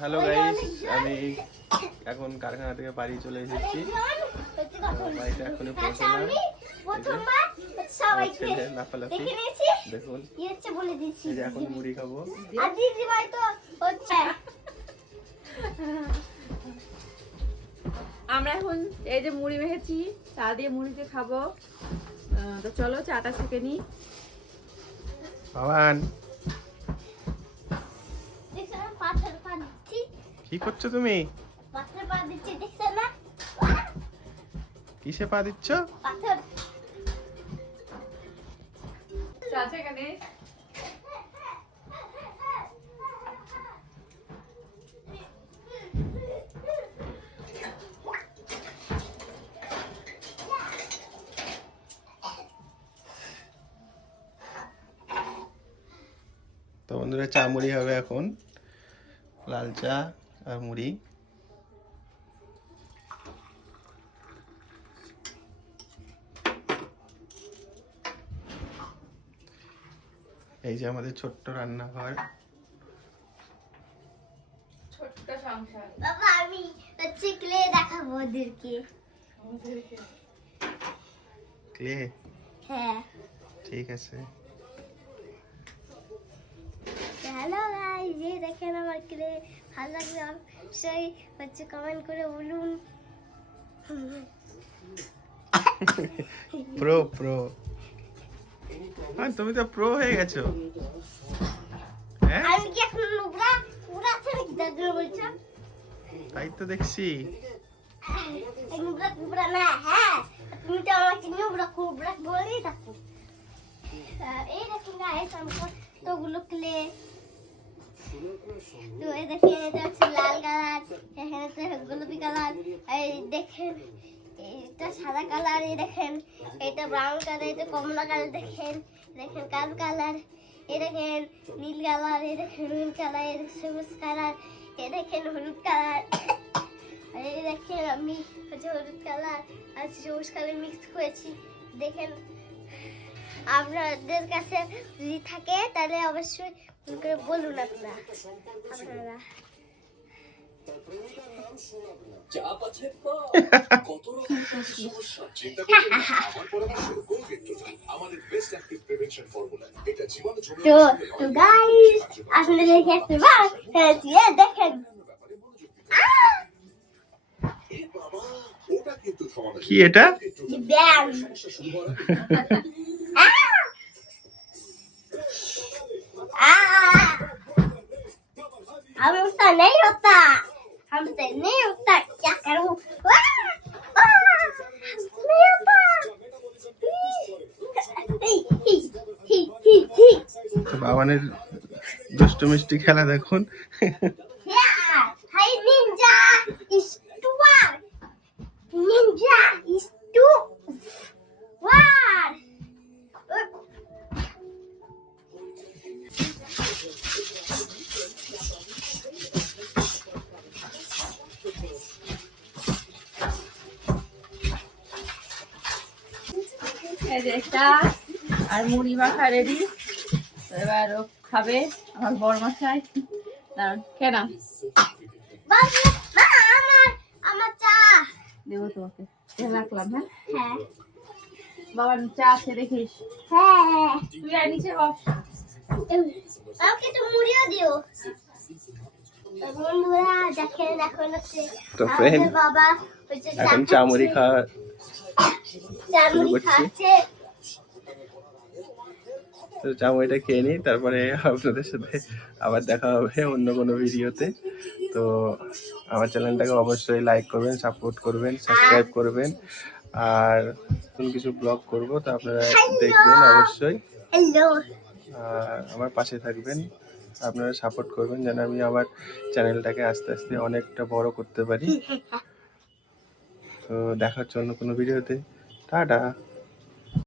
Hello guys, আমি এখন কারখানা থেকে বাড়ি চলে এসেছি। বাড়িতে এখনই পৌঁছলাম। ছেলে লাফালাফি দেখুন, এই যে এখন মুড়ি খাবো। আমরা এখন এই যে মুড়ি মেখেছি, চা দিয়ে মুড়িতে খাবো। তো চলো চাটা থেকে নি। বাবান কি করছো তুমি? কিসে পা দিচ্ছ? তো বন্ধুরা, চা মুড়ি হবে এখন, লাল চা আর মুড়ি। এই যে আমাদের ছোট্ট রান্নাঘর। ছোট্ট সংসার। বাবা আমি হচ্ছে ক্লে দেখাবো ওদেরকে। ক্লে? হ্যাঁ ঠিক আছে। হ্যালো গাইস, এই দেখেন আমার ক্লে। ভালো লাগলে অবশ্যই হচ্ছে কমেন্ট করে বলুন। Pro pro. হ্যাঁ, তুমি তো প্রো হয়ে গেছো। হ্যাঁ, আমি কি এখন নোংরা পুরা আছে নাকি দাদু বলছো? তাই তো দেখছি। নোংরা কুবরা না। হ্যাঁ, তুমি তো আমাকে নোংরা কুবরা বলেই থাকো। এই দেখেন গাইস, আমার কতগুলো ক্লে। তো এই দেখেন, এটা হচ্ছে লাল কালার, এখানে হচ্ছে গোলাপি কালার, এই দেখেন এটা সাদা কালার, এই দেখেন এটা ব্রাউন কালার, এটা কমলা কালার, দেখেন দেখেন কালো কালার, এই দেখেন নীল কালার, এই দেখেন নীল কালার, এই দেখেন সবুজ কালার, এই দেখেন হলুদ কালার, এই দেখেন আমি হচ্ছে হলুদ কালার আর সবুজ কালার মিক্স করেছি। দেখেন, আপনাদের কাছে যদি থাকে তাহলে অবশ্যই বলুন আপনারা। তো গাইস, আসলে দেখে আসতে দেখেন কি এটা? ব্যাং। हमसे नहीं होता, हमसे नहीं होता, क्या करूं? नहीं होता। বাবানের দুষ্টু মিষ্টি খেলা দেখুন। Hey ninja is to war. Ninja is to war. এটা আর মুড়ি মাখা রেডি। এবার ও খাবে, আমার বড় মশাই। দাঁড়ান, কেন আমার চা দেবো তোমাকে। রাখলাম। হ্যাঁ হ্যাঁ বাবার চা আছে দেখিস। হ্যাঁ, তুই আর নিচে বস। আমাকে একটু মুড়িও দিও। বন্ধুরা দেখেন, এখন হচ্ছে তো ফ্রেন্ড, বাবা হচ্ছে এখন চা মুড়ি খাচ্ছে। তো চা মুড়িটা খেয়ে নিই, তারপরে আপনাদের সাথে আবার দেখা হবে অন্য কোনো ভিডিওতে। তো আমার চ্যানেলটাকে অবশ্যই লাইক করবেন, সাপোর্ট করবেন, সাবস্ক্রাইব করবেন। আর নতুন কিছু ব্লগ করব, তো আপনারা দেখবেন অবশ্যই। হ্যালো, আর আমার পাশে থাকবেন, আপনারা সাপোর্ট করবেন যেন আমি আমার চ্যানেলটাকে আস্তে আস্তে অনেকটা বড় করতে পারি। তো দেখা হচ্ছে অন্য কোনো ভিডিওতে। টাটা।